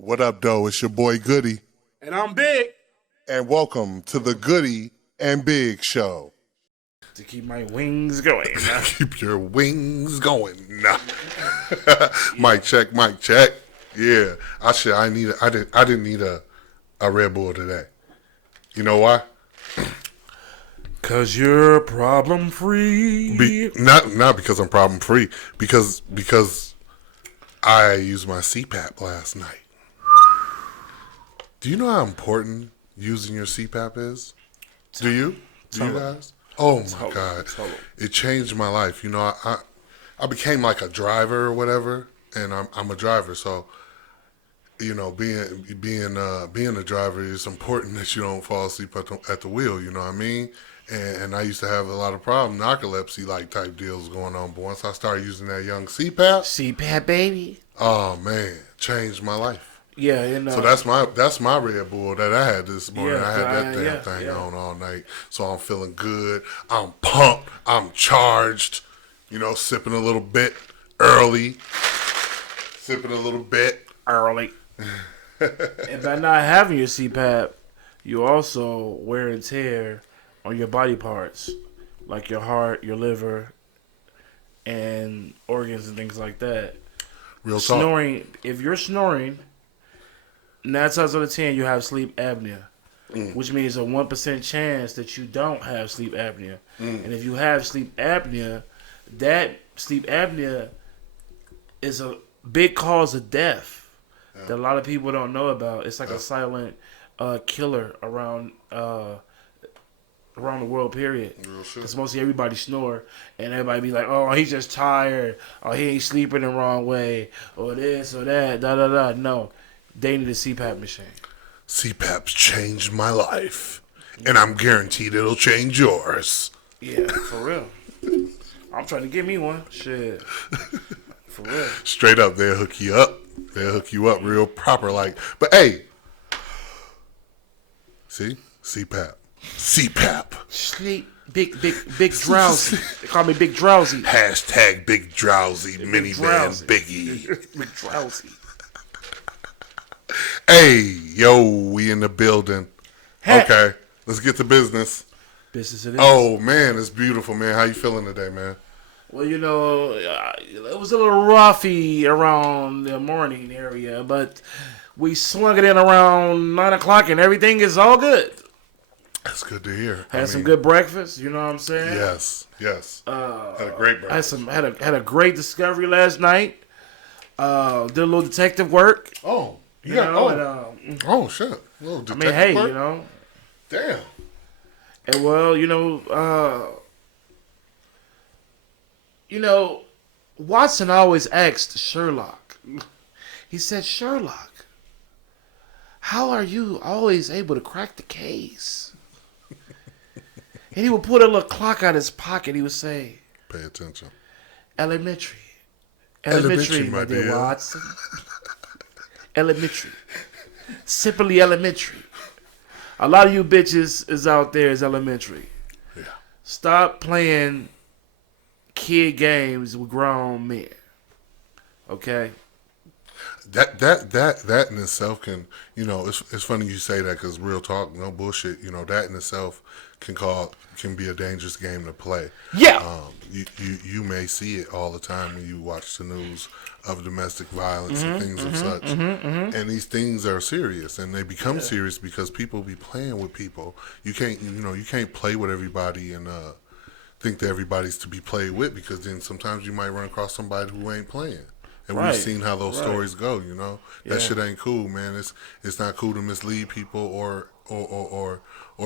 What up, though? It's your boy Goody, And I'm big and welcome to the Goody and Big Show. to keep my wings going. Keep your wings going. Mic check, mic check. Yeah, I didn't need a Red Bull today. You know why? Cause you're problem free. Not because I'm problem free. Because I used my CPAP last night. Do you know how important using your CPAP is? Do you? Do you guys? Oh my God. It changed my life. You know, I became like a driver or whatever, and I'm a driver, so you know, being a driver, it's important that you don't fall asleep at the wheel. You know what I mean? And I used to have a lot of narcolepsy like type deals going on. But once I started using that young CPAP, baby. oh man, changed my life. Yeah, you know. So that's my Red Bull that I had this morning. Yeah, I had that damn thing yeah. on all night. So I'm feeling good. I'm pumped. I'm charged. You know, sipping a little bit early. Sipping a little bit early. And by not having your CPAP, you also wear and tear on your body parts, like your heart, your liver, and organs and things like that. Real talk. Snoring. If you're snoring, 9 times out of 10 you have sleep apnea, which means a 1% chance that you don't have sleep apnea. And if you have sleep apnea, that sleep apnea is a big cause of death that a lot of people don't know about. It's like a silent killer around the world, period. Because mostly everybody snore, and everybody be like, oh, he's just tired, or he ain't sleeping the wrong way, or this or that, da-da-da. No, they need a CPAP machine. CPAP's changed my life, and I'm guaranteed it'll change yours. Yeah, for real. I'm trying to get me one. Shit. For real. Straight up, they'll hook you up. They'll hook you up real proper, like. But hey, see, CPAP. Sleep, big drowsy. They call me Big Drowsy. Hashtag Big Drowsy Minivan drowsy. Biggie. Big Drowsy. Hey, yo, we in the building. Hey. Okay, let's get to business. Business it is. Oh man, it's beautiful, man. How you feeling today, man? Well, you know, it was a little roughy around the morning area, but we slung it in around 9 o'clock, and everything is all good. That's good to hear. Had some good breakfast. You know what I'm saying? Yes. Had a great breakfast. Had a great discovery last night. Did a little detective work. Oh, You know, oh shit. A little detective hey, work? you know. Damn. And well, Watson always asked Sherlock. He said, Sherlock, how are you always able to crack the case? And he would put a little clock out of his pocket. He would say, Pay attention. Elementary, My dear. Watson. Elementary. Simply elementary. A lot of you bitches is out there is elementary. Yeah. Stop playing kid games with grown men. Okay? That in itself can, it's funny you say that because real talk, no bullshit, that in itself can be a dangerous game to play. Yeah. You may see it all the time when you watch the news of domestic violence and things of such. And these things are serious, and they become serious because people be playing with people. You can't play with everybody and think that everybody's to be played with, because then sometimes you might run across somebody who ain't playing. And we've seen how those stories go, That shit ain't cool, man. It's not cool to mislead people or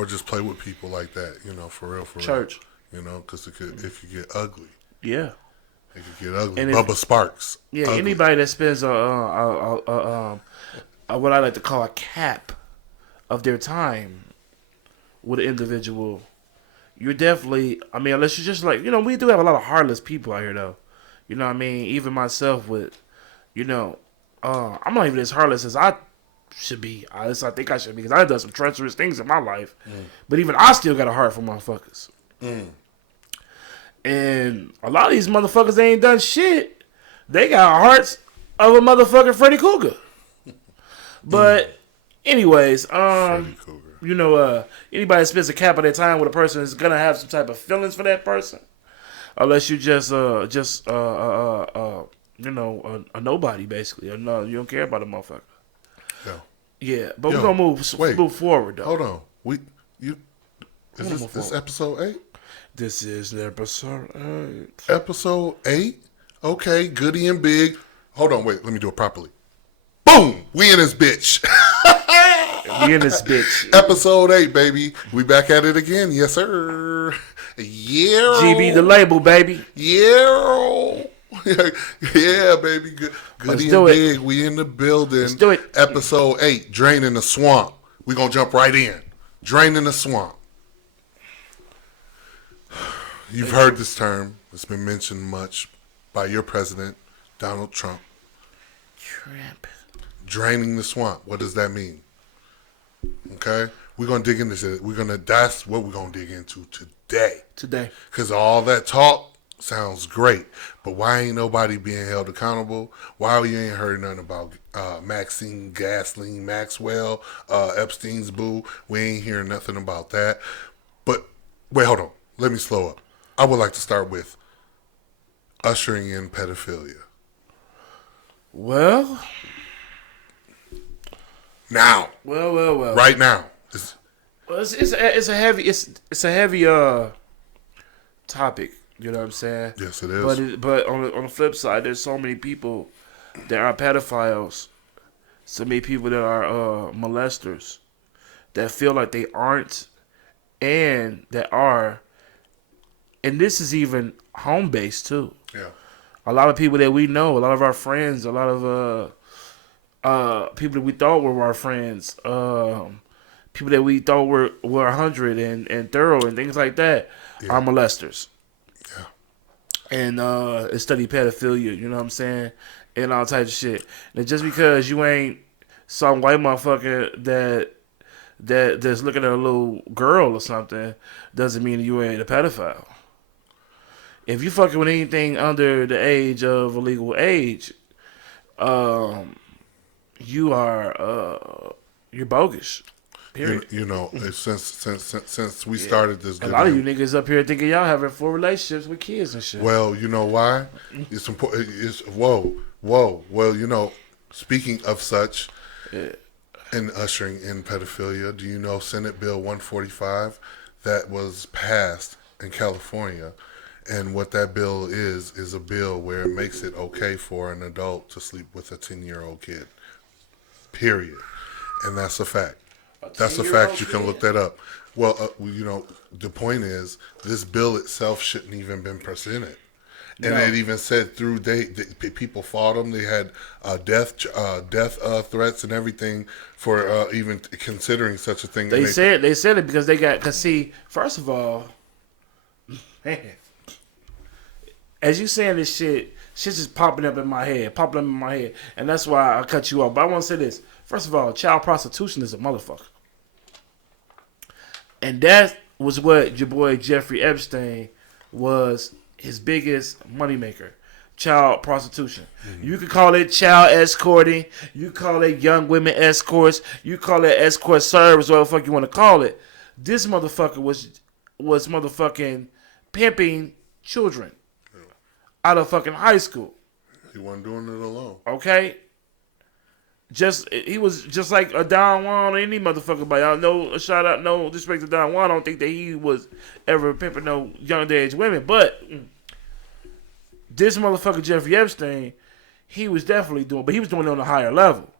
just play with people like that, for real. Church. Because it could get ugly. Yeah. It could get ugly. And Bubba Sparks. Yeah, ugly. anybody that spends what I like to call a cap of their time with an individual, you're definitely, unless you're just like, we do have a lot of heartless people out here, though. You know what I mean? Even myself with, I'm not even as heartless as I should be. At least I think I should be, because I've done some treacherous things in my life. But even I still got a heart for motherfuckers. And a lot of these motherfuckers ain't done shit. They got hearts of a motherfucking Freddy Krueger. But anyways, Freddy Cougar. you know, anybody that spends a cap of their time with a person is gonna have some type of feelings for that person, unless you just you know, a nobody basically. Or no, you don't care about a motherfucker. Yeah. Yeah, but we're gonna move forward though. Hold on. Is this episode 8? This is episode 8. Episode 8? Okay, Goody and Big. Hold on, wait, let me do it properly. Boom! We in this bitch. We in this bitch. Episode 8, baby. We back at it again. Yes, sir. Yeah. GB the label, baby. Yeah. Yeah, baby. Goody and Big. We in the building. Let's do it. Episode 8, Draining the Swamp. We gonna jump right in. Draining the Swamp. You've heard this term. It's been mentioned much by your president, Donald Trump. Trump. Draining the swamp. What does that mean? Okay? We're going to dig into it. That's what we're going to dig into today. Because all that talk sounds great. But why ain't nobody being held accountable? Why you ain't heard nothing about Maxine Gasling Maxwell, Epstein's boo? We ain't hearing nothing about that. But, wait, hold on. Let me slow up. I would like to start with ushering in pedophilia. Well. Now. Well. Right now. It's a heavy topic. You know what I'm saying? Yes, it is. But on the flip side, there's so many people that are pedophiles, so many people that are molesters that feel like they aren't, and that are. And this is even home based too. Yeah. A lot of people that we know, a lot of our friends, a lot of people that we thought were our friends, people that we thought were 100 and thorough and things like that, are molesters. Yeah. And study pedophilia, you know what I'm saying? And all types of shit. And just because you ain't some white motherfucker that's looking at a little girl or something doesn't mean you ain't a pedophile. If you fucking with anything under the age of a legal age, you are you're bogus. Period. You know, since we started this, a lot of you niggas up here thinking y'all having full relationships with kids and shit. Well, you know why? It's important. Whoa. Well, you know, speaking of such, and ushering in pedophilia, do you know Senate Bill 145 that was passed in California? And what that bill is a bill where it makes it okay for an adult to sleep with a 10-year-old kid. Period. And that's a fact. That's a fact. You can look that up. Well, you know, the point is, this bill itself shouldn't even been presented. And it even said people fought them. They had death threats and everything for even considering such a thing. They said it because they got. Cause see, first of all, man, as you saying this shit's just popping up in my head, and that's why I cut you off. But I want to say this. First of all, child prostitution is a motherfucker. And that was what your boy Jeffrey Epstein was his biggest moneymaker. Child prostitution. Mm-hmm. You could call it child escorting. You call it young women escorts. You call it escort service, whatever the fuck you want to call it. This motherfucker was motherfucking pimping children out of fucking high school. He wasn't doing it alone. Okay? He was just like a Don Juan or any motherfucker. But y'all know, shout out, no disrespect to Don Juan. I don't think that he was ever pimping no young age women. But this motherfucker Jeffrey Epstein, he was definitely doing, but he was doing it on a higher level.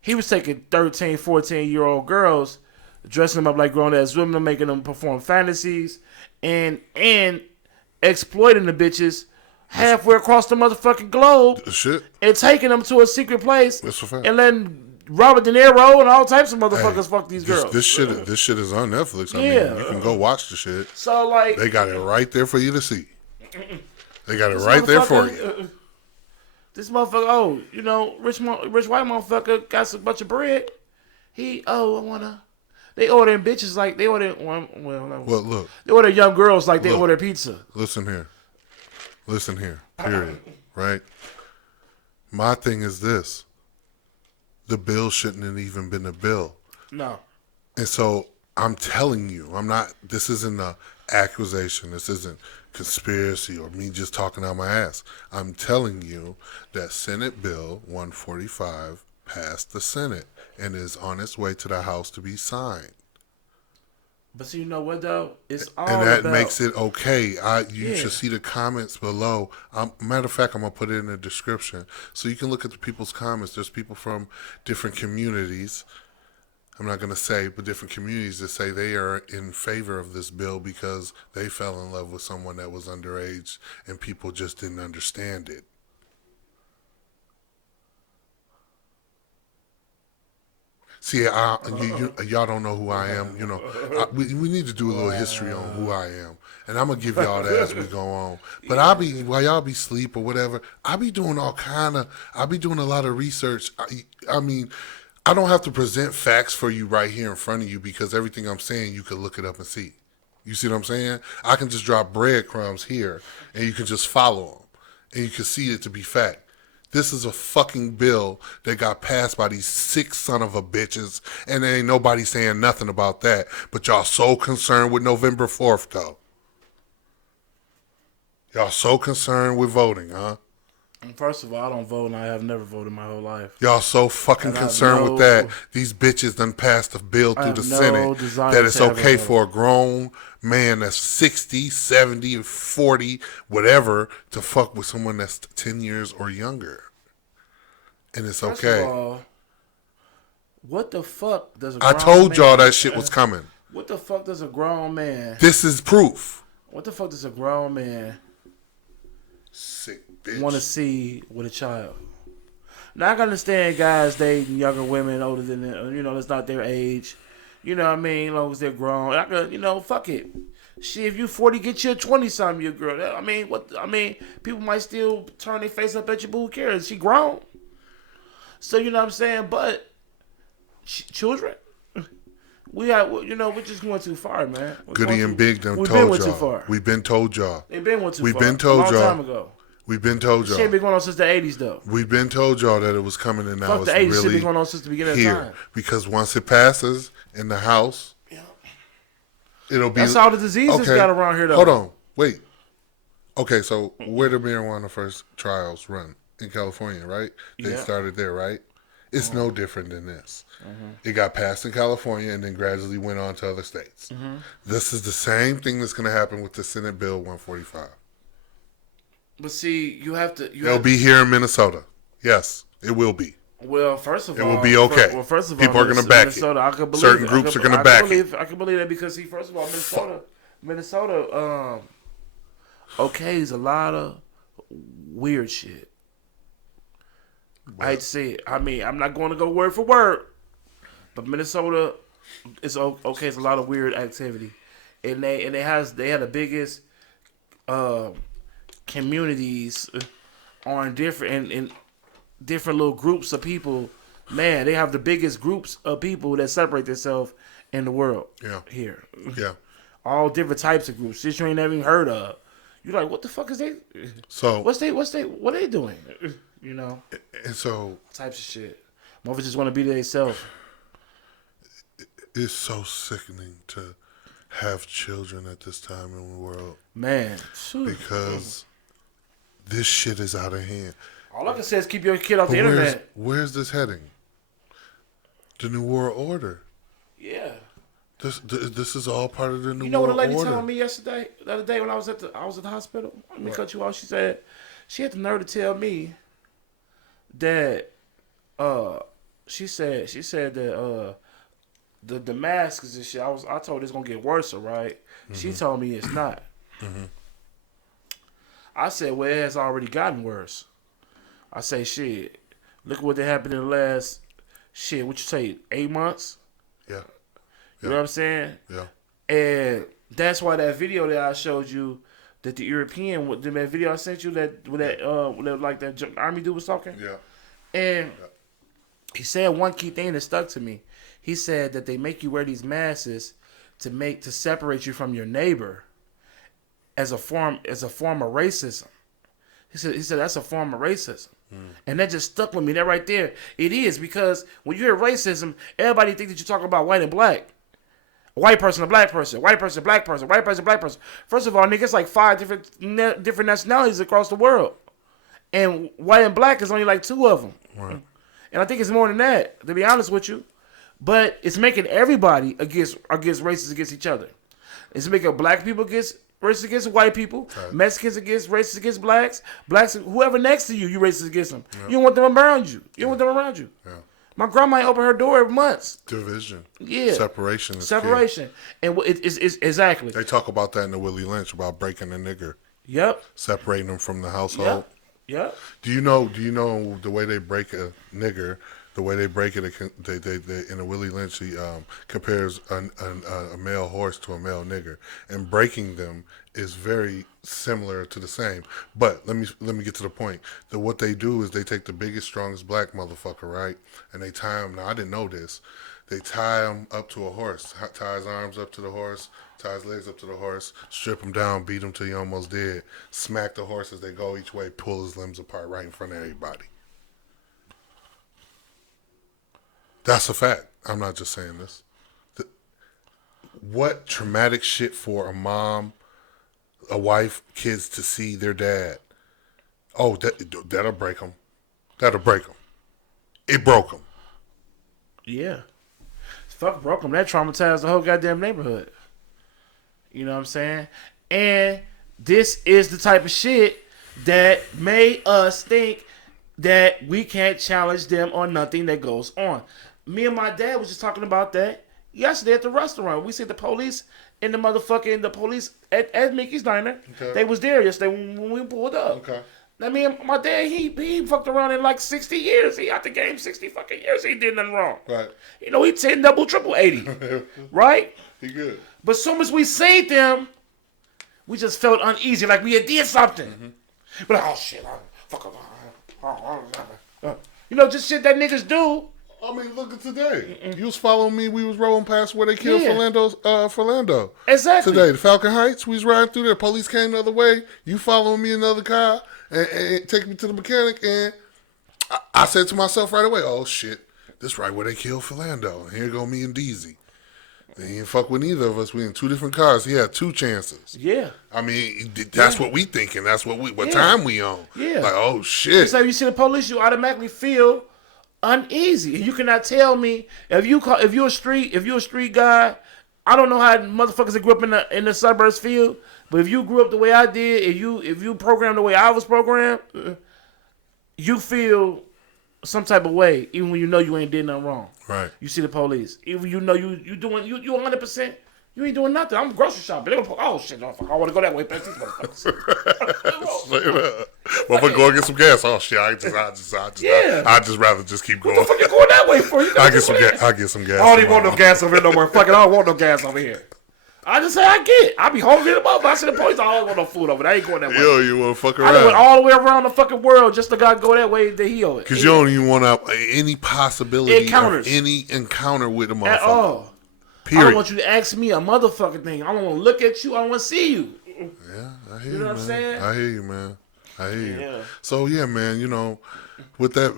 He was taking 13, 14-year-old girls, dressing them up like grown-ass women, making them perform fantasies, and exploiting the bitches halfway across the motherfucking globe. Shit. And taking them to a secret place. That's a fact. And letting Robert De Niro and all types of motherfuckers fuck these girls. This shit is on Netflix. I mean, you can go watch the shit. So, like, they got it right there for you to see. They got it right there for you. This motherfucker, you know, rich white motherfucker got a bunch of bread. They ordering bitches like they order. Well, look. They order young girls like they order pizza. Listen here. Period. Right? My thing is this. the bill shouldn't have even been a bill. No. And so I'm telling you, I'm not. This isn't a accusation. This isn't conspiracy or me just talking out my ass. I'm telling you that Senate Bill 145 passed the Senate and is on its way to the House to be signed. But see, you know what though? It's all And that about, makes it okay. You Yeah. should see the comments below. Matter of fact, I'm gonna put it in the description so you can look at the people's comments. There's people from different communities. I'm not gonna say, but different communities that say they are in favor of this bill because they fell in love with someone that was underage and people just didn't understand it. See, y'all don't know who I am. You know, we need to do a little history on who I am, and I'm gonna give y'all that as we go on. But while y'all be sleep or whatever, I be doing I be doing a lot of research. I mean, I don't have to present facts for you right here in front of you because everything I'm saying you can look it up and see. You see what I'm saying? I can just drop breadcrumbs here, and you can just follow them, and you can see it to be fact. This is a fucking bill that got passed by these 6 son of a bitches, and there ain't nobody saying nothing about that. But y'all so concerned with November 4th, though. Y'all so concerned with voting, huh? First of all, I don't vote, and I have never voted my whole life. Y'all so fucking And I have concerned with no- that. These bitches done passed a bill through have the no Senate desire that it's to have okay a for a grown man that's 60, 70, 40, whatever, to fuck with someone that's 10 years or younger. And it's First okay. of all, what the fuck does a I grown told y'all man- that shit was coming. What the fuck does a grown man? This is proof. What the fuck does a grown man Sick bitch. want to see with a child? Now I can understand guys dating younger women older than them. You know, it's not their age. You know what I mean? As long as they're grown, I could, fuck it. Shit, if you 40, get you a 20-something, your girl. I mean, people might still turn their face up at you, but who cares? She grown. So you know what I'm saying? But children, we just went too far, man. Goody and Big done We've told been went too y'all. far. We've been told y'all. They been went too We've far. been told a long y'all. time ago. We've been told Shit y'all. been going on since the 80s, though. We've been told y'all that it was coming, and now Fuck it's the 80s. Shit really been going on since the beginning here. of time. Because once it passes in the House, it'll be. That's all the diseases got around here, though. Hold on. Wait. Okay, so where the marijuana first trials run? In California, right? They Yeah. started there, right? It's no different than this. It got passed in California and then gradually went on to other states. This is the same thing that's going to happen with the Senate Bill 145. But see, you have to. It'll be here in Minnesota. Yes, it will be. Well, first of all, It will be okay. First of all, People are going to back Minnesota, it. I could believe Certain it. groups are going to back it. I can believe that because, see, first of all, Minnesota, okays a lot of weird shit. I hate to say it. I mean, I'm not going to go word for word, but Minnesota is okay. It's a lot of weird activity, and they had the biggest communities on different little groups of people. Man, they have the biggest groups of people that separate themselves in the world. Yeah. Here. Yeah. All different types of groups. Shit you ain't never even heard of. You're like, what the fuck is they? So what are they doing? You know, and so types of shit. Motherfuckers just want to be themselves. it's so sickening to have children at this time in the world, Man, because this shit is out of hand. all I can say is keep your kid off But the internet. where's this heading? The New World Order. Yeah. This is all part of the New You know what a World lady Order. told me the other day when I was at the hospital? Let me cut you off. She said she had the nerve to tell me that she said that the masks and shit. I told her it's gonna get worse, right? She told me it's not. I said, well, it has already gotten worse. I say, shit, look what happened in the last what you say, 8 months? Yeah. You know what I'm saying? Yeah. And that's why that video that I showed you, that the European, that video I sent you, that like that army dude was talking. Yeah. And he said one key thing that stuck to me. He said that they make you wear these masks to separate you from your neighbor as a form of racism. He said that's a form of racism. And that just stuck with me. That right there, it is, because when you hear racism, everybody think that you're talking about white and black. A white person, a black person, white person, black person, white person, black person. First of all, nigga, it's like 5 different nationalities across the world, and white and black is only like 2 of them. Right. And I think it's more than that, to be honest with you. But it's making everybody against races against each other. It's making black people against racist against white people, right. Mexicans against racist against blacks, whoever next to you, you racist against them. Yep. You don't want them around you. You don't want them around you. Yeah. My grandma ain't open her door every month. Division. Yeah. Separation. Separation. Key. And it's exactly. They talk about that in the Willie Lynch about breaking a nigger. Yep. Separating them from the household. Yep. Do you know the way they break a nigger? The way they break it, they in a Willie Lynch, he compares a male horse to a male nigger, and breaking them is very similar to the same. But let me get to the point. That what they do is they take the biggest, strongest black motherfucker, right, and they tie him. Now I didn't know this. They tie him up to a horse, tie his arms up to the horse, tie his legs up to the horse, strip him down, beat him till he almost dead, smack the horse as they go each way, pull his limbs apart right in front of everybody. That's a fact. I'm not just saying this. What traumatic shit for a mom, a wife, kids to see their dad. Oh, that'll break them. That'll break them. It broke them. Yeah. Fuck broke them. That traumatized the whole goddamn neighborhood. You know what I'm saying? And this is the type of shit that made us think that we can't challenge them on nothing that goes on. Me and my dad was just talking about that yesterday at the restaurant. We see the police and the police at Mickey's Diner. Okay. They was there yesterday when we pulled up. Okay. I mean, my dad, he fucked around in like 60 years. He out the game 60 fucking years. He did nothing wrong. Right. You know, he 10 double triple 80. Right? He good. But as soon as we seen them, we just felt uneasy, like we had did something. Mm-hmm. But like, oh shit, fuck up. You know, just shit that niggas do. I mean, look at today. Mm-mm. You was following me. We was rolling past where they killed Philando. Exactly. Today, the Falcon Heights. We was riding through there. Police came the other way. You following me in another car and take me to the mechanic. And I said to myself right away, "Oh shit, this right where they killed Philando. And here go me and Deezy. They didn't fuck with neither of us. We in 2 different cars. He had 2 chances. Yeah. I mean, that's what we thinking. That's what time we on. Yeah. Like, oh shit. So if you see the police, you automatically feel uneasy. You cannot tell me if you're a street guy. I don't know how motherfuckers that grew up in the suburbs feel, but if you grew up the way I did, if you programmed the way I was programmed, you feel some type of way, even when you know you ain't did nothing wrong. Right. You see the police, even you know you doing you 100%. You ain't doing nothing. I'm grocery shopping. They gonna oh shit, I want to go that way past these motherfuckers. Well, I'm going to get some gas. Oh shit, I just rather just keep going. What the fuck you going that way for? I get some gas. I get some gas. I don't even want no gas over here no more. Fuck it, I don't want no gas over here. I just say I get. I be hungry them up. I see the police. I don't want no food over there. I ain't going that way. Yo, you want to fuck around? I went all the way around the fucking world just to go that way to heal it. Because you don't even want any possibility of any encounter with a motherfucker. At all. Period. I don't want you to ask me a motherfucking thing. I don't want to look at you. I don't want to see you. Yeah, I hear you. Know what I'm saying? I hear you, man. I hear you. Yeah. So yeah, man. You know, with that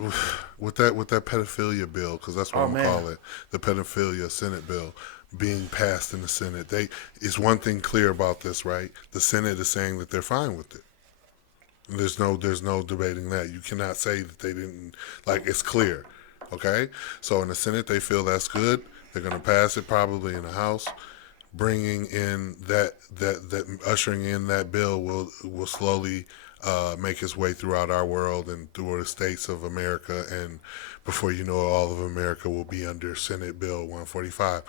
pedophilia bill, because that's what I'm gonna call it, the pedophilia Senate bill being passed in the Senate. It's one thing clear about this, right? The Senate is saying that they're fine with it. There's no debating that. You cannot say that they didn't. Like, it's clear. Okay, so in the Senate they feel that's good. They're going to pass it probably in the House. Bringing in that ushering in that bill will slowly make its way throughout our world and through the states of America, and before you know it, all of America will be under Senate Bill 145,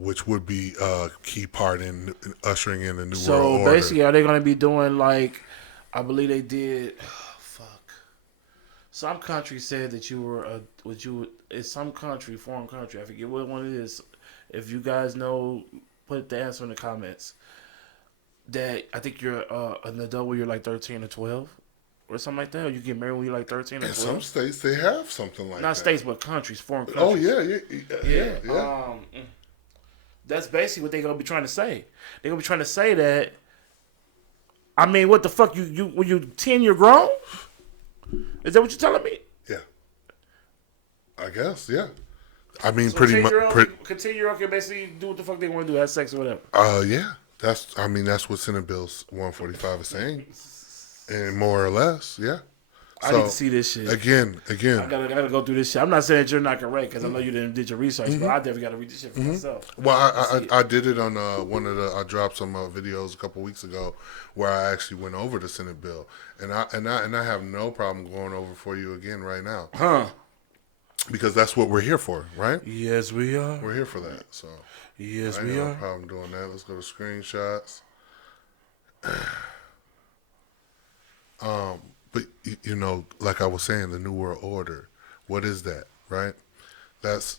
which would be a key part in ushering in the new world order. So basically, are they going to be doing like, I believe they did. Some country said that you were it's some country, foreign country. I forget what one it is. If you guys know, put the answer in the comments. That I think you're an adult when you're like 13 or 12 or something like that. Or you get married when you're like 13 or 12. In some states they have something like that. Not states, but countries, foreign countries. Oh yeah. That's basically what they're gonna be trying to say. They're gonna be trying to say that. I mean, what the fuck? You when you 10, you're grown. Is that what you're telling me? Yeah. I guess, yeah. I mean, So pretty much. Continue your own, can basically do what the fuck they want to do, have sex or whatever. Yeah. That's what Senate Bill 145 is saying, and more or less, yeah. I need to see this shit. Again. I gotta go through this shit. I'm not saying that you're not correct because I know you did your research, but I definitely gotta read this shit for myself. Well, I did it on one of the. I dropped some videos a couple weeks ago where I actually went over the Senate bill, and I have no problem going over for you again right now. Huh? Because that's what we're here for, right? Yes, we are. We're here for that. So yes, I we ain't are. no problem doing that. Let's go to screenshots. But you know, like I was saying, the New World Order. What is that, right? That's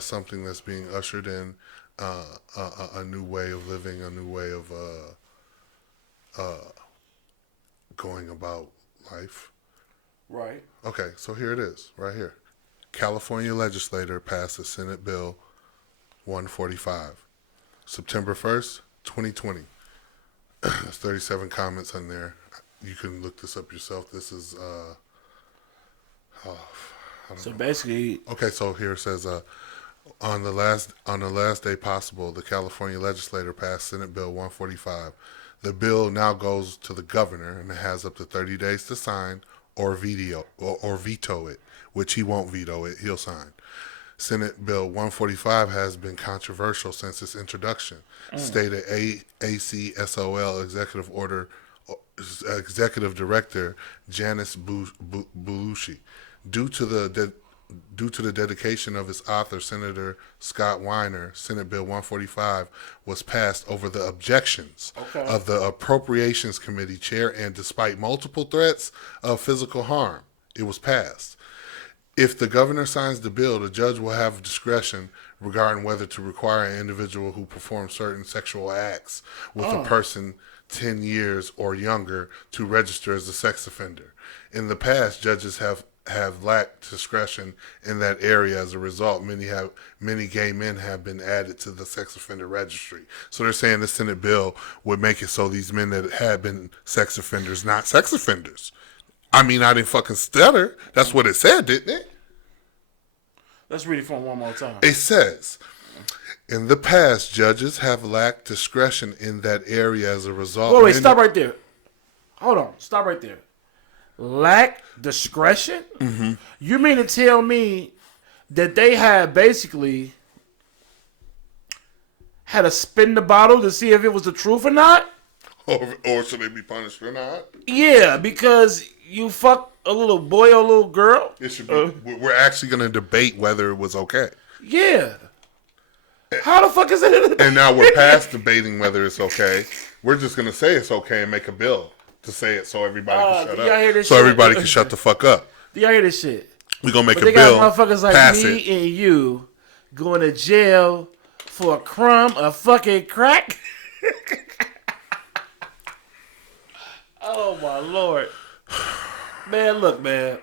something that's being ushered in, a new way of living, a new way of going about life. Right. Okay, so here it is, right here. California legislator passed the Senate Bill 145, September 1st, 2020. There's 37 comments on there. You can look this up yourself. This is, So basically, okay, so here it says, on the last day possible, the California legislator passed Senate Bill 145. The bill now goes to the governor and has up to 30 days to sign or veto it, which he won't veto it. He'll sign. Senate Bill 145 has been controversial since its introduction, stated ACSOL Executive Director Janice Belushi. Due to the dedication of its author, Senator Scott Weiner, Senate Bill 145 was passed over the objections of the Appropriations Committee chair, and despite multiple threats of physical harm, it was passed. If the governor signs the bill, the judge will have discretion regarding whether to require an individual who performs certain sexual acts with a person 10 years or younger to register as a sex offender. In the past, judges have lacked discretion in that area. As a result, many gay men have been added to the sex offender registry. So they're saying the Senate bill would make it so these men that had been sex offenders, not sex offenders. I mean, I didn't fucking stutter. That's what it said, didn't it? let's read it for one more time. It says, in the past, judges have lacked discretion in that area. As a result... Wait, stop right there. Hold on, stop right there. Lack discretion? Mm-hmm. You mean to tell me that they had basically had to spin the bottle to see if it was the truth or not? Or should they be punished or not? Yeah, because you fucked a little boy or a little girl. It should be. We're actually going to debate whether it was okay. Yeah. How the fuck is it? And now we're past debating whether it's okay. We're just going to say it's okay and make a bill to say it so everybody can shut up. So everybody can shut the fuck up. Do y'all hear this shit? We're going to make But a bill. They got motherfuckers like me it. and you going to jail for a crumb of fucking crack. Oh my Lord. Man, look, man.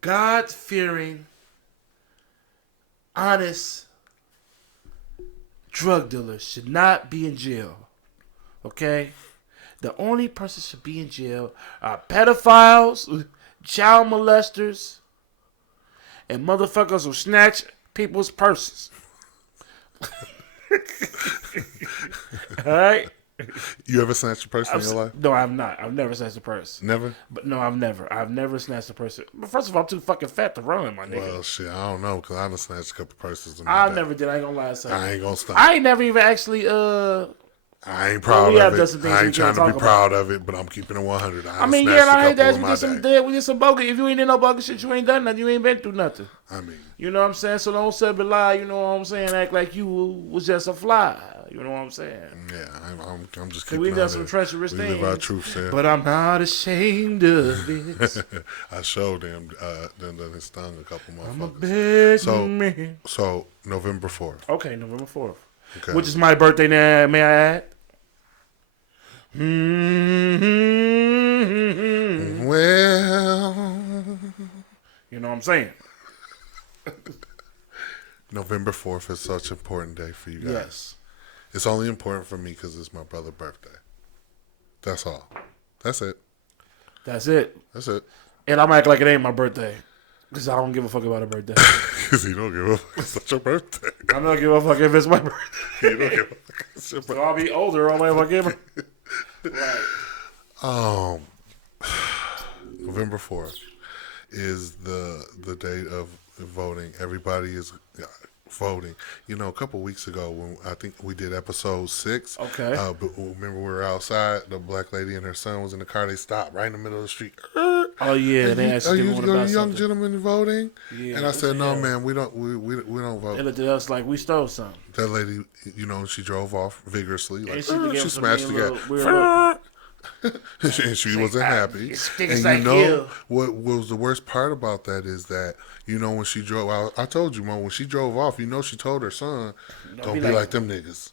God-fearing, honest drug dealers should not be in jail. Okay? The only person should be in jail are pedophiles, child molesters, and motherfuckers who snatch people's purses. Alright? You ever snatched a purse in your life? No, I've not. I've never snatched a purse. Never? But no, I've never. I've never snatched a purse. But first of all, I'm too fucking fat to run, my nigga. Well, shit, I don't know, because I done snatched a couple purses in my I day. never did. I ain't gonna lie to you. I ain't gonna stop. I ain't never even actually, I ain't proud have of done it. some things I we ain't trying can't to be talk proud of it, but I'm keeping it 100. I mean, yeah, and I hate that we did some bogus. If you ain't in no bogus shit, you ain't done nothing. You ain't been through nothing. I mean, you know what I'm saying? So don't say lie. You know what I'm saying? Act like you was just a fly. You know what I'm saying? Yeah, I'm just keeping we it done some treacherous things. We live our truth, Sam. But I'm not ashamed of it. I showed him that it stung a couple motherfuckers. I'm a bad man. So November 4th. Okay, November 4th. Okay. Which is my birthday now, may I add? Well, you know what I'm saying? November 4th is such an important day for you guys. Yes. It's only important for me because it's my brother's birthday. That's all. That's it. That's it. That's it. And I'm acting like it ain't my birthday. Because I don't give a fuck about a birthday. Because you don't give a fuck. It's not your birthday. I don't give a fuck if it's my birthday. You don't give a fuck. It's your birthday. So I'll be older only if I give it. Right. November 4th is the date of voting. Everybody is voting. You know, a couple weeks ago when I think we did episode 6. Okay. But remember we were outside. The black lady and her son was in the car. They stopped right in the middle of the street. Oh yeah, they asked Are you about young something. gentlemen voting? Yeah, and I said, no, man, we don't vote. They looked at us like we stole something. That lady, you know, she drove off vigorously. Like, she she smashed the gas. And she wasn't happy. And you know what was the worst part about that is that, you know, when she drove, I told you, Mo, when she drove off, you know, she told her son, don't be like them niggas.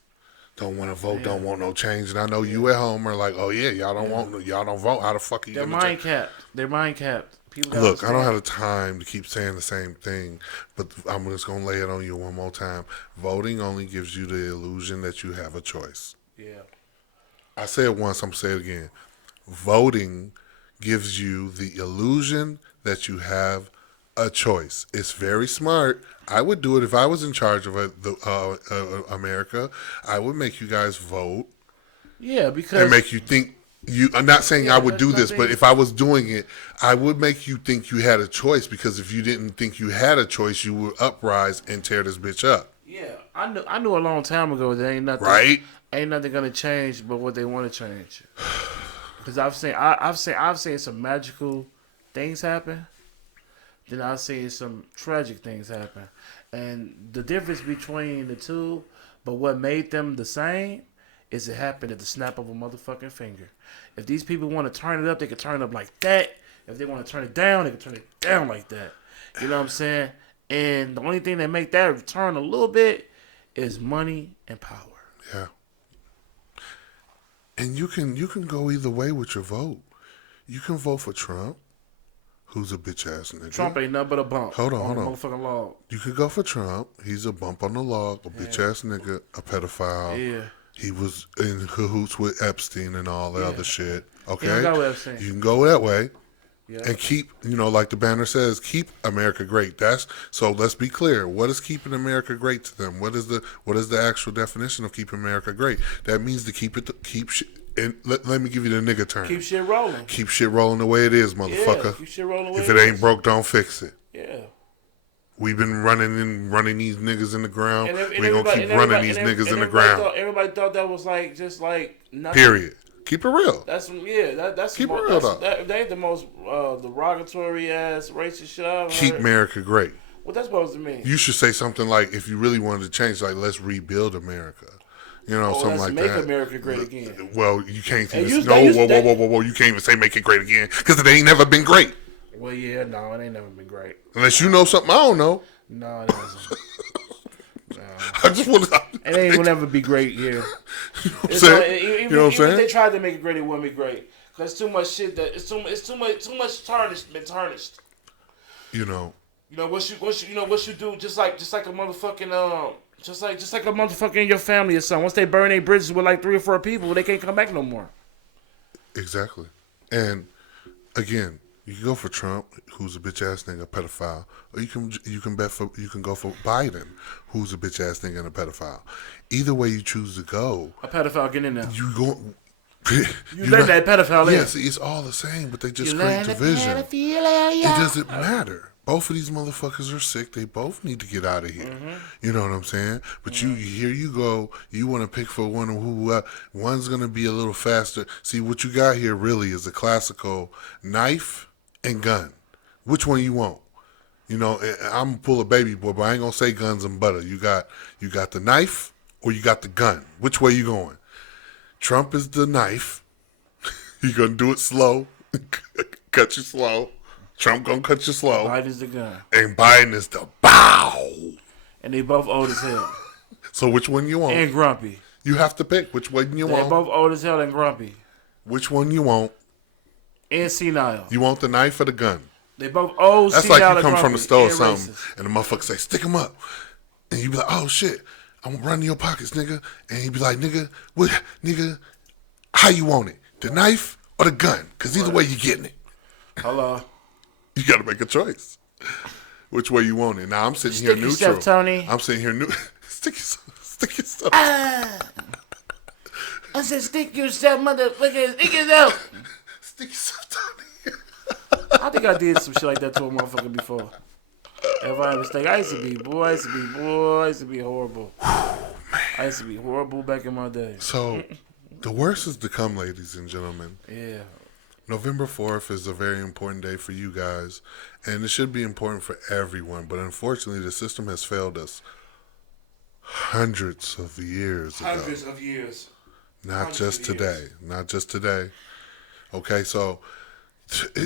Don't want to vote, don't want no change. And I know you at home are like, oh yeah, y'all don't vote. How the fuck are you They're mind capped. They're mind capped. Look, I don't have the time to keep saying the same thing, but I'm just going to lay it on you one more time. Voting only gives you the illusion that you have a choice. Yeah. I say it once, I'm going to say it again. Voting gives you the illusion that you have a choice. It's very smart. I would do it if I was in charge of America. I would make you guys vote. Yeah, because... And make you think... I'm not saying I would do this, but if I was doing it, I would make you think you had a choice, because if you didn't think you had a choice, you would uprise and tear this bitch up. Yeah, I knew a long time ago that ain't nothing gonna change but what they want to change. Because I've seen some magical things happen, then I've seen some tragic things happen, and the difference between the two, but what made them the same, is it happened at the snap of a motherfucking finger. If these people want to turn it up, they can turn it up like that. If they want to turn it down, they can turn it down like that. You know what I'm saying? And the only thing that make that return a little bit is money and power. Yeah. And you can go either way with your vote. You can vote for Trump, who's a bitch ass nigga. Trump ain't nothing but a bump. Hold on. Motherfucking log. You could go for Trump. He's a bump on the log, a bitch ass nigga, a pedophile. Yeah. He was in cahoots with Epstein and all that other shit. Okay? You can go that way. Yeah. And keep, like the banner says, keep America great. So let's be clear. What is keeping America great to them? What is the actual definition of keeping America great? That means to keep shit. And let me give you the nigga term. Keep shit rolling. Keep shit rolling the way it is, motherfucker. Yeah, keep shit rolling the way if it ain't broke, don't fix it. Yeah. We've been running these niggas in the ground. We're going to keep running these niggas in the ground. Everybody thought that was just nothing. Period. Keep it real. That's keep it real, though. That ain't the most derogatory ass racist shit I've Keep heard. America great. What that's supposed to mean? You should say something like, if you really wanted to change, like, let's rebuild America. Something like that. Make America great again. Well, you can't even whoa. You can't even say make it great again, because it ain't never been great. Well, yeah, no, it ain't never been great. Unless you know something I don't know. No, it hasn't. No. I just want to. It ain't gonna never be great here. You know what I'm saying? Even if they tried to make it great, it wouldn't be great. Cause too much shit it's too much tarnished. You know what you do, just like a motherfucking just like a motherfucker in your family or something. Once they burn their bridges with like 3 or 4 people, they can't come back no more. Exactly. And again, you can go for Trump, who's a bitch ass nigga, a pedophile, or you can go for Biden, who's a bitch ass nigga and a pedophile. Either way you choose to go, a pedophile get in there. You go. You let that pedophile in. Yes, it's all the same, but they just create division. It doesn't matter. Both of these motherfuckers are sick. They both need to get out of here. Mm-hmm. You know what I'm saying? But here you go. You want to pick for one who one's going to be a little faster. See, what you got here really is a classical knife and gun. Which one you want? I'm going to pull a baby boy, but I ain't going to say guns and butter. You got the knife or you got the gun. Which way you going? Trump is the knife. He going to do it slow. Cut you slow. Trump gonna cut you slow. Biden's the gun. And Biden is the bow. And they both old as hell. So which one you want? And grumpy. You have to pick which one you want. They both old as hell and grumpy. Which one you want? And senile. You want the knife or the gun? They both old, that's senile, like you come grumpy, from the store or something, racist. and the motherfucker say, stick him up. And you be like, oh shit, I'm gonna run in your pockets, nigga. And he be like, nigga, how you want it? The knife or the gun? Because either way you getting it. Hello. You got to make a choice. Which way you want it? Now I'm sitting here Stick neutral. yourself, Tony. I'm sitting here stick yourself. I said, stick yourself, motherfucker. Stick yourself. Stick yourself, Tony. I think I did some shit like that to a motherfucker before. If I had a mistake, I used to be horrible. I used to be horrible back in my day. So, the worst is to come, ladies and gentlemen. Yeah. November 4th is a very important day for you guys, and it should be important for everyone, but unfortunately the system has failed us hundreds of years ago. Hundreds of years. Not just today. Okay, so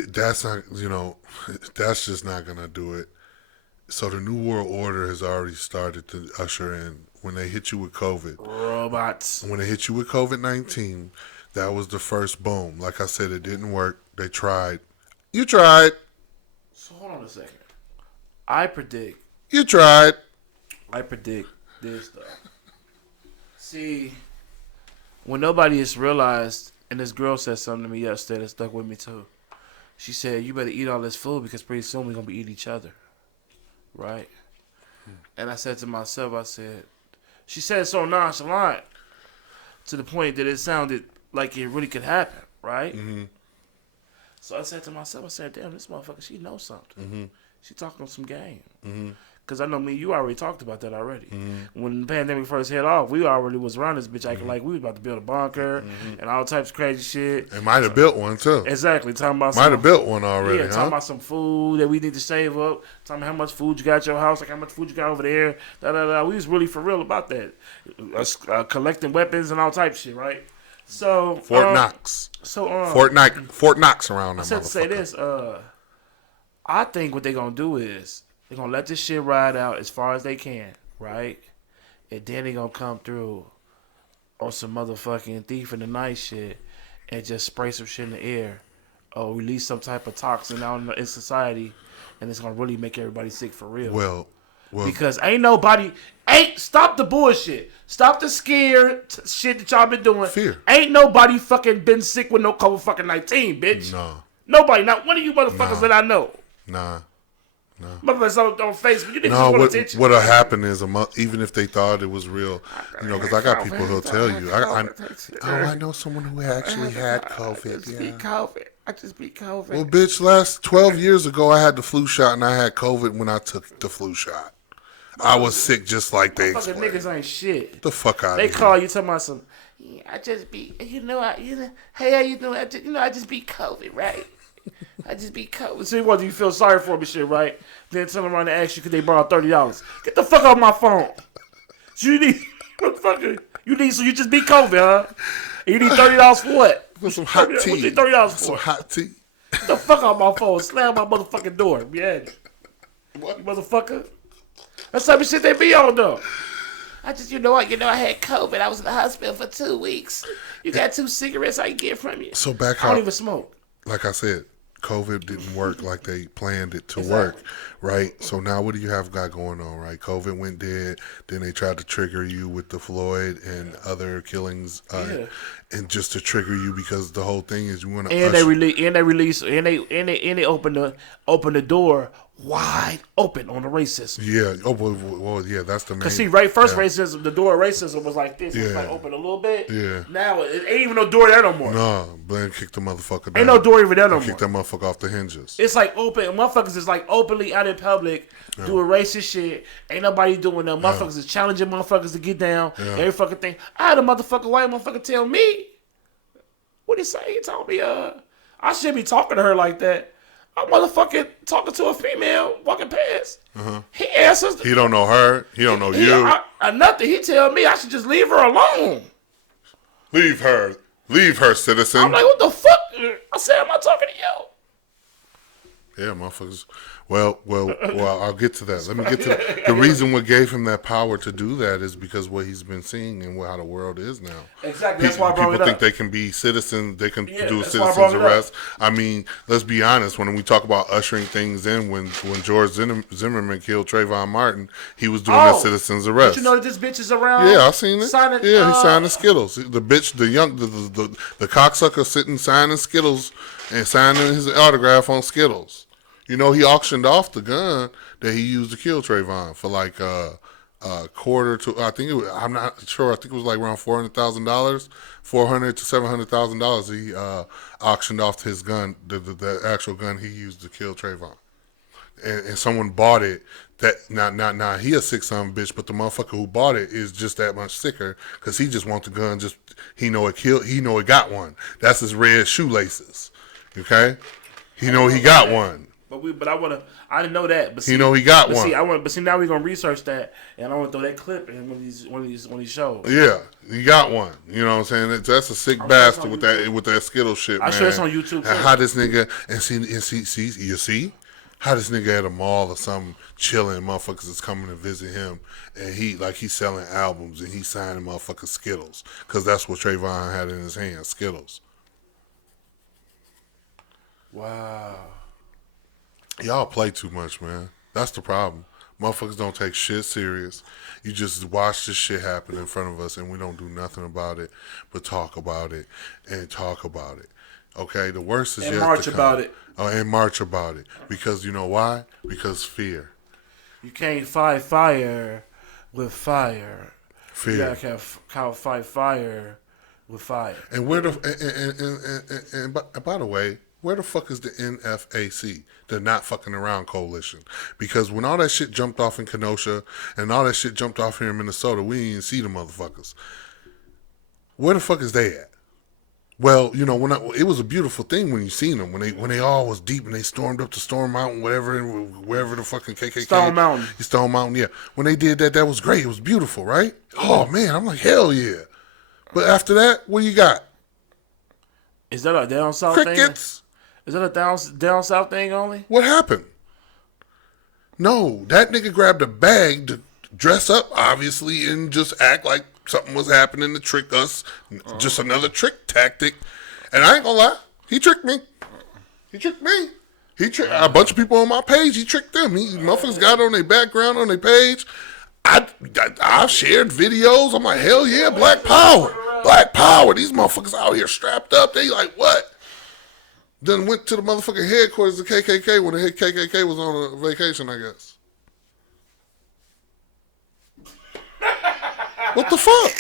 that's not, that's just not going to do it. So the New World Order has already started to usher in when they hit you with COVID. Robots. When they hit you with COVID-19, that was the first boom. Like I said, it didn't work. They tried. You tried. So hold on a second. I predict You tried. this stuff. See, when nobody has realized, and this girl said something to me yesterday that stuck with me too. She said, you better eat all this food because pretty soon we're going to be eating each other. Right? And I said to myself, she said it so nonchalant to the point that it sounded like it really could happen, right? Mm-hmm. So I said to myself, damn, this motherfucker, she knows something. Mm-hmm. She talking some game. Mm-hmm. Because I know you already talked about that already. Mm-hmm. When the pandemic first hit off, we already was around this bitch acting like we was about to build a bunker and all types of crazy shit. It might have built one, too. Exactly. Talking about Might have built one already, yeah, talking about some food that we need to save up. Talking about how much food you got at your house, like how much food you got over there. We was really for real about that. Collecting weapons and all types of shit, right? So Fort Knox. Fort Knox around that I said to say this. I think what they're gonna do is they're gonna let this shit ride out as far as they can, right? And then they're gonna come through on some motherfucking thief in the night shit and just spray some shit in the air or release some type of toxin out in society, and it's gonna really make everybody sick for real. Well, because stop the bullshit. Stop the scare shit that y'all been doing. Fear. Ain't nobody fucking been sick with no COVID-19, bitch. No. Nobody. Not one of you motherfuckers that I know. Nah. Motherfuckers on Facebook. You niggas No, want attention. what'll happen is even if they thought it was real, because I got people who'll tell you. I know someone who actually had COVID. I just beat COVID. Well, bitch, last 12 years ago, I had the flu shot, and I had COVID when I took the flu shot. I was sick just like they Fucking explained. niggas ain't shit. Get the fuck out of here. here. They call you talking about some, I just beat, hey, how you doing? I just beat COVID, right? I just beat COVID. So what do you feel sorry for me shit, right? Then turn around and ask you could they borrow $30. Get the fuck off my phone. So you need, motherfucker, so you just beat COVID, huh? You need $30 for what? For some hot tea. What you need $30 for? Some hot tea. Get the fuck off my phone. Slam my motherfucking door. Yeah. What? You motherfucker? That's the type of shit they be on, though. I just, I had COVID. I was in the hospital for 2 weeks. You got 2 cigarettes I can get from you. So back I don't even smoke. Like I said, COVID didn't work like they planned it to work, right? So now what do you have got going on, right? COVID went dead. Then they tried to trigger you with the Floyd and other killings, and just to trigger you because the whole thing is you want to. And they open the door wide open on the racism. Yeah. Oh well, yeah. That's the main. Cause see, racism, the door of racism was like this. It was like open a little bit. Yeah. Now it ain't even no door there no more. No, Blaine kicked the motherfucker down. Ain't no door even there no more. Kicked that motherfucker off the hinges. It's like open. Motherfuckers is like openly out in public doing racist shit. Ain't nobody doing that. Motherfuckers is challenging motherfuckers to get down. Every fucking thing. I had a white motherfucker tell me. What he say? He told me, I shouldn't be talking to her like that. I'm motherfucking talking to a female walking past. He answers. He don't know her. He don't know you. Nothing. He tell me I should just leave her alone. Leave her, citizen. I'm like, what the fuck? I said, am I talking to you? Yeah, motherfuckers. Well, I'll get to that. Let me get to the reason what gave him that power to do that is because what he's been seeing and how the world is now. Exactly. That's why I brought People it up. think they can be citizens. They can do a that's why I citizen's brought it up. arrest. I mean, let's be honest. When we talk about ushering things in, when George Zimmerman killed Trayvon Martin, he was doing a citizen's arrest. Did you know that this bitch is around? Yeah, I seen it. Signing, he signed the Skittles. The bitch, the cocksucker sitting signing Skittles and signing his autograph on Skittles. You know, he auctioned off the gun that he used to kill Trayvon for like a quarter to. I think it was. I'm not sure. I think it was like around $400,000, $400,000 to $700,000. He auctioned off his gun, the actual gun he used to kill Trayvon, and someone bought it. That not he a sick son of a bitch, but the motherfucker who bought it is just that much sicker because he just wants the gun. Just he know it got one. That's his red shoelaces. Okay, he know he got one. But I didn't know that. But see, he know he got one. See, now we're gonna research that, and I want to throw that clip in one of these shows. Yeah, he got one. You know what I'm saying? That's a sick bastard with that Skittle shit, man. I'm sure it's on YouTube. And how this nigga you see how this nigga at a mall or something chilling, motherfuckers is coming to visit him, and he's selling albums and he's signing motherfucking Skittles because that's what Trayvon had in his hand, Skittles. Wow. Y'all play too much, man. That's the problem. Motherfuckers don't take shit serious. You just watch this shit happen in front of us and we don't do nothing about it but talk about it and talk about it. Okay? The worst is yet to come. And march about it. Oh, and march about it. Because you know why? Because fear. You can't fight fire with fire. Fear. You gotta fight fire with fire. And where and by the way, where the fuck is the NFAC, the Not Fucking Around Coalition? Because when all that shit jumped off in Kenosha and all that shit jumped off here in Minnesota, we didn't even see the motherfuckers. Where the fuck is they at? Well, you know, it was a beautiful thing when you seen them when they all was deep and they stormed up to Storm Mountain, wherever the fucking KKK. Stone Mountain, yeah. When they did that was great. It was beautiful, right? Oh man, I'm like hell yeah. But after that, what you got? Is that a down south Crickets. thing? Is that a down south thing only? What happened? No, that nigga grabbed a bag to dress up, obviously, and just act like something was happening to trick us. Just another trick tactic. And I ain't gonna lie, he tricked me. He tricked me. He tricked a bunch of people on my page. He tricked them. Motherfuckers got on their background on their page. I've shared videos. I'm like, hell yeah, Black Power. Black Power. These motherfuckers out here strapped up. They like, what? Then went to the motherfucking headquarters of KKK when the KKK was on a vacation, I guess. What the fuck?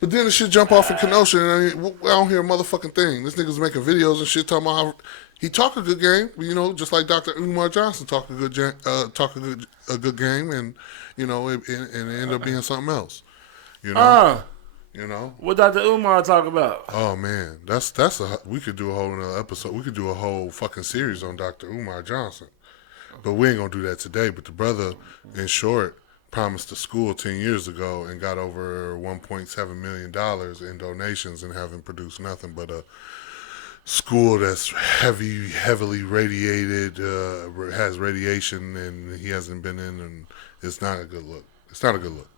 But then the shit jump off in Kenosha and I don't hear a motherfucking thing. This nigga's making videos and shit talking about how he talk a good game, you know, just like Dr. Umar Johnson talk a good game, and you know, and it end up being something else. You know. You know what Dr. Umar talk about? Oh man, we could do a whole another episode. We could do a whole fucking series on Dr. Umar Johnson, but we ain't gonna do that today. But the brother, in short, promised a school 10 years ago and got over $1.7 million in donations and haven't produced nothing but a school that's heavily radiated, has radiation, and he hasn't been in, and it's not a good look. It's not a good look.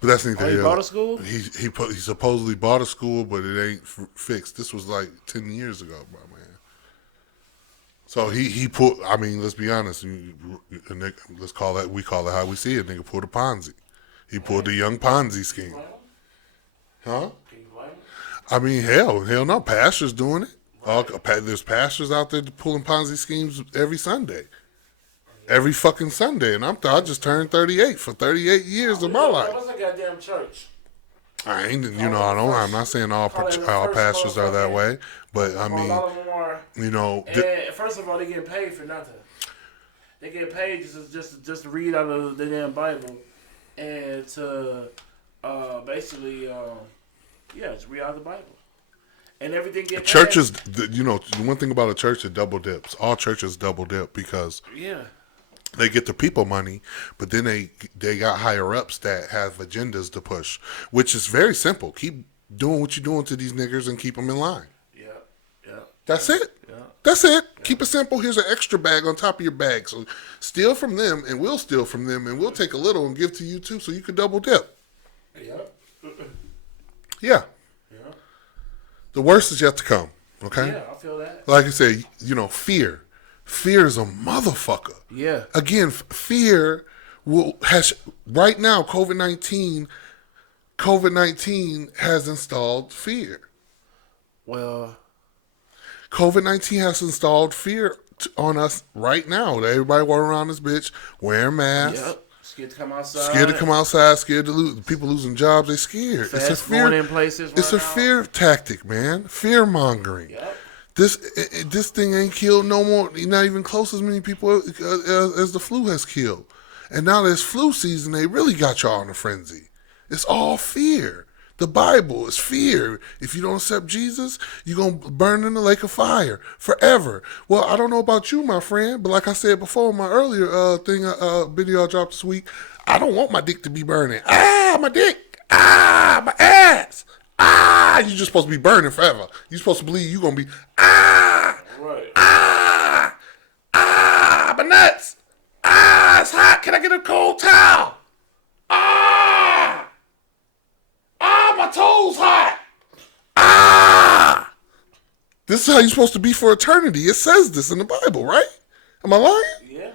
But that's neither. He bought a school? He supposedly bought a school, but it ain't fixed. This was like 10 years ago, my man. So he put. I mean, let's be honest. We call it how we see it. Nigga pulled a Ponzi. He pulled the young Ponzi scheme. Huh? I mean, hell no. Pastors doing it. There's pastors out there pulling Ponzi schemes every Sunday. Every fucking Sunday, and I just turned 38 for 38 years of my life. What's a goddamn church? I ain't, I'm not saying all pastors are that way, but I mean, a lot of them are. You know. And first of all, they get paid for nothing. They get paid just to read out of the damn Bible, and to basically, just read out of the Bible. And everything gets churches. The one thing about a church, it double dips. All churches double dip because they get the people money, but then they got higher ups that have agendas to push, which is very simple. Keep doing what you're doing to these niggers and keep them in line. Yeah. That's it. Yeah. That's it. Keep it simple. Here's an extra bag on top of your bag. So steal from them, and we'll steal from them, and we'll take a little and give to you too, so you can double dip. Yep. Yeah. Yeah. The worst is yet to come. Okay. Yeah, I feel that. Like I said, fear. Fear is a motherfucker. Yeah. Again, fear has right now. COVID-19 has installed fear. Well, COVID-19 has installed fear on us right now. Everybody walking around this bitch wearing masks. yep. Scared to come outside. Scared to come outside. Scared to lose. People losing jobs. They scared. Fast It's a fear. going in places. It's a fear tactic, man. Fear mongering. Yep. This thing ain't killed no more. Not even close as many people as the flu has killed. And now this flu season, they really got y'all in a frenzy. It's all fear. The Bible is fear. If you don't accept Jesus, you're going to burn in the lake of fire forever. Well, I don't know about you, my friend, but like I said before in my earlier video I dropped this week, I don't want my dick to be burning. Ah, my dick. Ah, my ass. Ah, you're just supposed to be burning forever. You're supposed to believe you're going to be, Right. my nuts. Ah, it's hot. Can I get a cold towel? My toes hot. This is how you're supposed to be for eternity. It says this in the Bible, right? Am I lying? Yeah.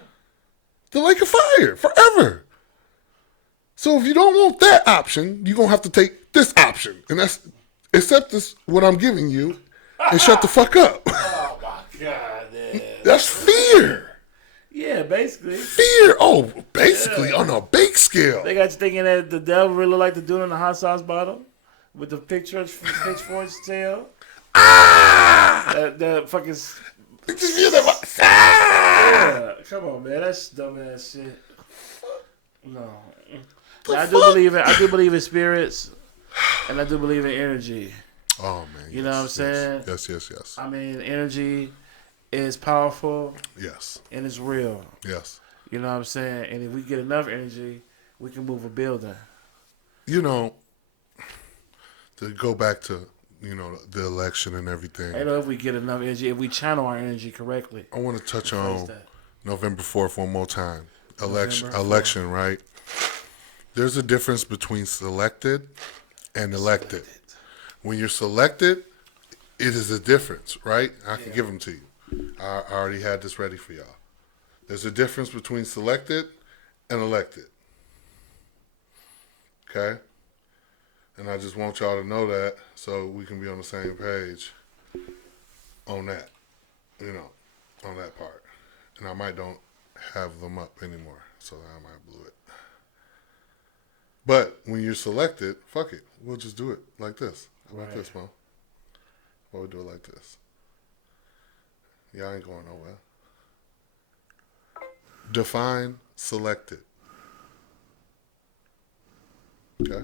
The lake of fire, forever. So if you don't want that option, you're going to have to take this option. And that's, accept this, what I'm giving you, and shut the fuck up. Oh, my God. Man. That's fear. Yeah, basically. Fear. Oh, basically on a bake scale. They got you thinking that the devil really like to do it in the hot sauce bottle with the pitchfork's tail. That fucking. Yeah, come on, man. That's dumbass shit. No. Now, I do believe in spirits, and I do believe in energy. Oh man. You know what I'm saying? Yes. I mean, energy is powerful. Yes. And it's real. Yes. You know what I'm saying? And if we get enough energy, we can move a building. You know, to go back to, the election and everything. I know if we get enough energy, if we channel our energy correctly. I want to touch on November 4th one more time. Election, right? There's a difference between selected and elected. When you're selected, it is a difference, right? I can give them to you. I already had this ready for y'all. There's a difference between selected and elected. Okay? And I just want y'all to know that so we can be on the same page on that, on that part. And I might don't have them up anymore, so I might blew it. But when you're selected, fuck it. We'll just do it like this. How about this, Mo? Why we do it like this? Y'all ain't going nowhere. Define selected. Okay?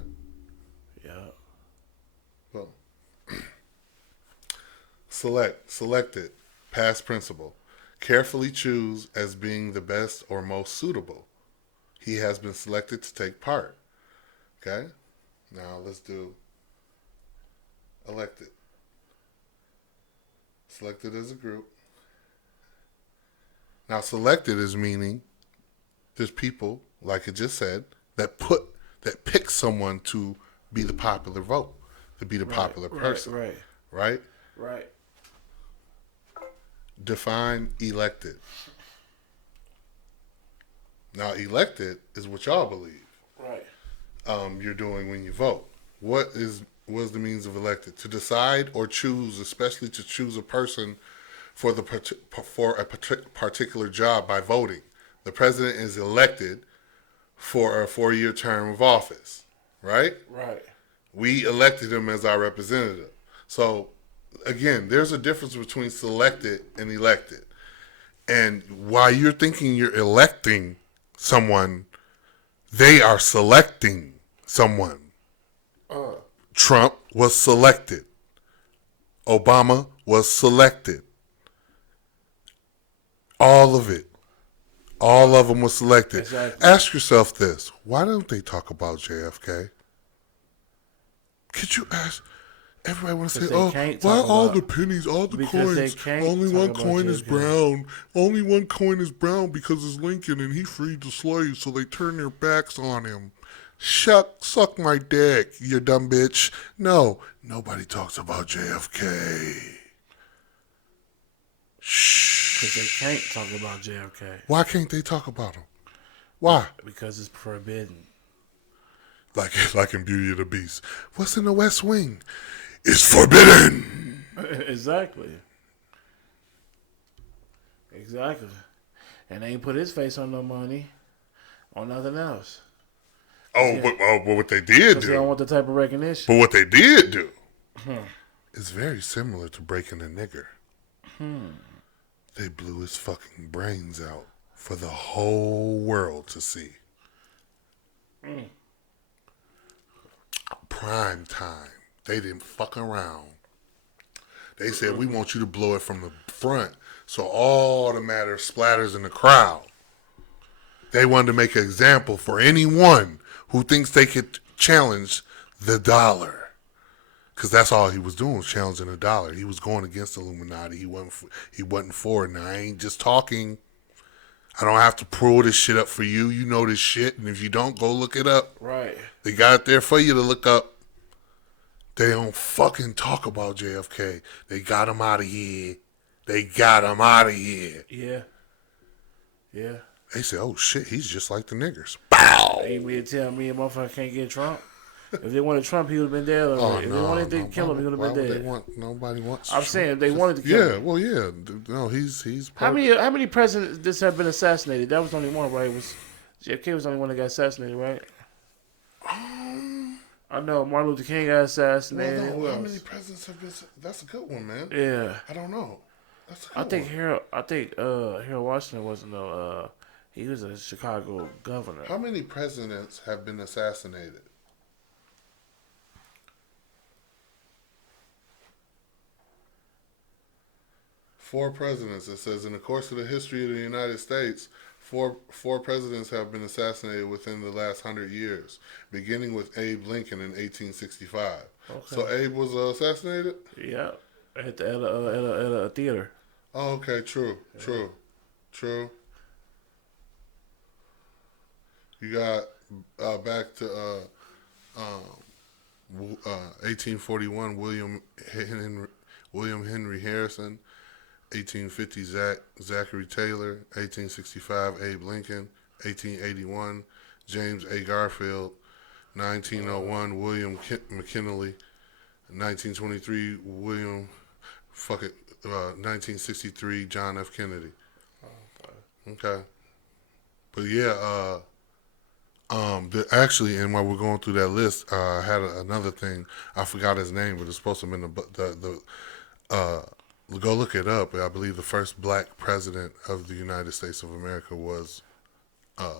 Yeah. Well, selected, past principle. Carefully choose as being the best or most suitable. He has been selected to take part. Okay? Now let's do elected. Selected as a group. Now selected is meaning there's people, like it just said, that pick someone to be the popular vote, to be the popular person. Right? Right. Define elected. Now elected is what y'all believe. Right. You're doing when you vote. What is the means of elected? To decide or choose, especially to choose a person for a particular job by voting. The president is elected for a 4-year term of office, right? Right. We elected him as our representative. So, again, there's a difference between selected and elected. And while you're thinking you're electing someone, they are selecting someone. Trump was selected. Obama was selected. All of it. All of them was selected. Exactly. Ask yourself this. Why don't they talk about JFK? Could you ask? Everybody want to say, Because they "Oh, can't why talk all about- the pennies, all the because they coins? can't Only talk one about coin is JFK. brown. Only one coin is brown because it's Lincoln and he freed the slaves, so they turn their backs on him." Suck my dick, you dumb bitch. No, nobody talks about JFK. Because they can't talk about JFK. Why can't they talk about him? Why? Because it's forbidden. Like in Beauty of the Beast. What's in the West Wing? It's forbidden. Exactly. And they ain't put his face on no money, on nothing else. But what they did Because they don't do. want the type of recognition. But what they did do is very similar to breaking a nigger. They blew his fucking brains out for the whole world to see. Prime time. They didn't fuck around. They said, we want you to blow it from the front so all the matter splatters in the crowd. They wanted to make an example for anyone who thinks they could challenge the dollar. Because that's all he was doing, was challenging the dollar. He was going against the Illuminati. He wasn't for it. Now, I ain't just talking. I don't have to pull this shit up for you. You know this shit. And if you don't, go look it up. Right. They got it there for you to look up. They don't fucking talk about JFK. They got him out of here. Yeah. Yeah. They say, oh shit, he's just like the niggers. Bow! They mean to tell me a motherfucker can't get Trump. If they wanted Trump, he would have been dead already. If they wanted to kill him, he would have been dead. Nobody wants I'm Trump. saying if they wanted to kill him. Yeah, well, yeah. No, he's How many presidents this have been assassinated? That was the only one, right? JFK was the only one that got assassinated, right? I know Martin Luther King got assassinated. Well, no, how many presidents have been? That's a good one, man. Yeah. I don't know. That's a good I think Harold Washington wasn't he was a Chicago governor. How many presidents have been assassinated? Four presidents. It says in the course of the history of the United States, four presidents have been assassinated within the last 100 years, beginning with Abe Lincoln in 1865. Okay. So Abe was assassinated? Yeah, at a theater. Oh, okay, true. You got back to 1841, William Henry Harrison. 1850, Zachary Taylor. 1865, Abe Lincoln. 1881, James A. Garfield. 1901, William McKinley. 1923, 1963, John F. Kennedy. Okay. But yeah, actually, and while we're going through that list, I had another thing. I forgot his name, but it's supposed to have been go look it up. I believe the first black president of the United States of America was, I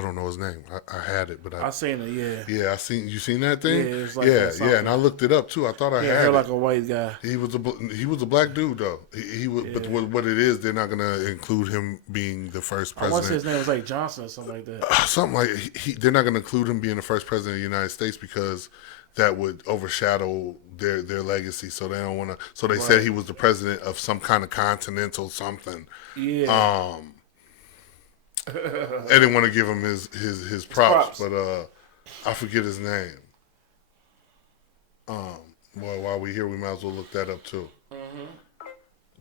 don't know his name. I had it, but I seen it. Yeah. Yeah, you seen that thing? Yeah, it was like yeah, and I looked it up too. I thought I had it. Like a white guy. He was a black dude though. He was, but what it is, they're not gonna include him being the first president. I want to say his name was like Johnson or something like that. They're not gonna include him being the first president of the United States because that would overshadow their legacy. So they don't want to. So they said he was the president of some kind of continental something. Yeah. I didn't want to give him his props, but I forget his name. Well, while we're here, we might as well look that up too. Mm-hmm.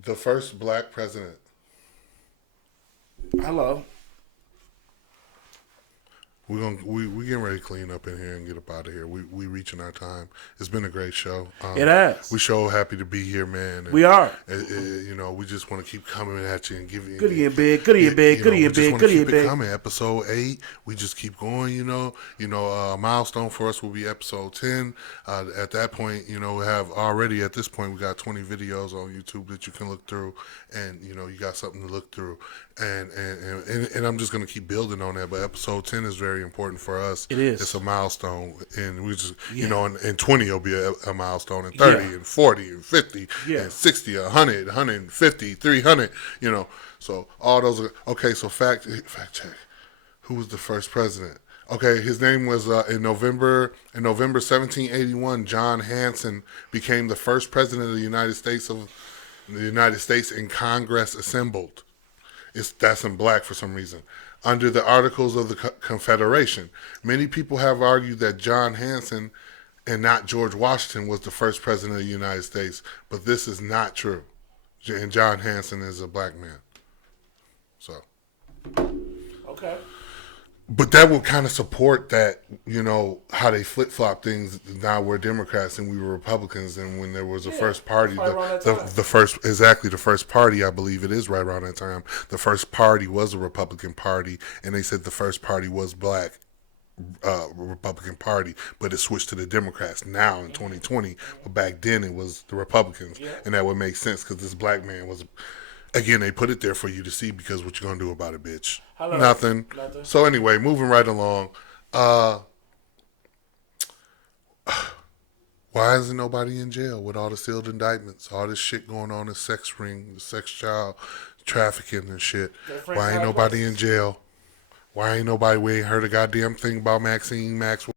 The first black president. Hello. We getting ready to clean up in here and get up out of here. We reaching our time. It's been a great show. It has. We so happy to be here, man. And we are. We just want to keep coming at you and giving you. Goody Big. Coming. Episode 8. We just keep going. A milestone for us will be episode 10. At that point, we have already at this point we got 20 videos on YouTube that you can look through, and you got something to look through. And I'm just gonna keep building on that. But episode 10 is very important for us. It is. It's a milestone, and we just and 20 will be a milestone, and 30 and 40 and 50 and 60, 100, 150, 300. So all those are okay. So fact check. Who was the first president? Okay, his name was in November 1781. John Hanson became the first president of the United States in Congress assembled. That's in black for some reason. Under the Articles of the Confederation, many people have argued that John Hanson and not George Washington was the first president of the United States, but this is not true. And John Hanson is a black man. So, Okay. but that would kind of support that, how they flip flop things. Now we're Democrats and we were Republicans, and when there was a first party, the first party, I believe it is right around that time. The first party was a Republican Party, and they said the first party was black. Republican Party, but it switched to the Democrats now in 2020. But back then it was the Republicans, and that would make sense because this black man was. Again, they put it there for you to see because what you gonna do about it, bitch? Hello. Nothing. So anyway, moving right along. Why isn't nobody in jail with all the sealed indictments, all this shit going on in sex ring, sex child trafficking and shit? Why ain't nobody in jail? Why ain't nobody? We ain't heard a goddamn thing about Maxine Maxwell.